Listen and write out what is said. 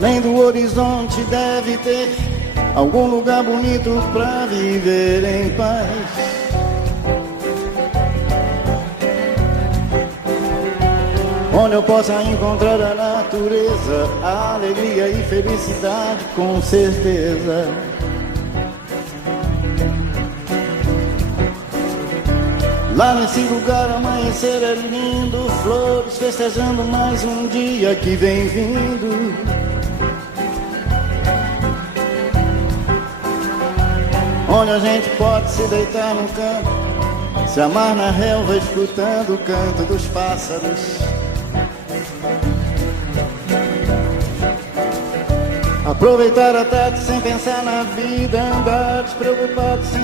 Além do horizonte deve ter algum lugar bonito pra viver em paz. Onde eu possa encontrar a natureza, a alegria e felicidade, com certeza. Lá nesse lugar amanhecer é lindo, flores festejando mais um dia que vem vindo. Onde a gente pode se deitar no campo, se amar na relva escutando o canto dos pássaros. Aproveitar a tarde sem pensar na vida, andar despreocupado sem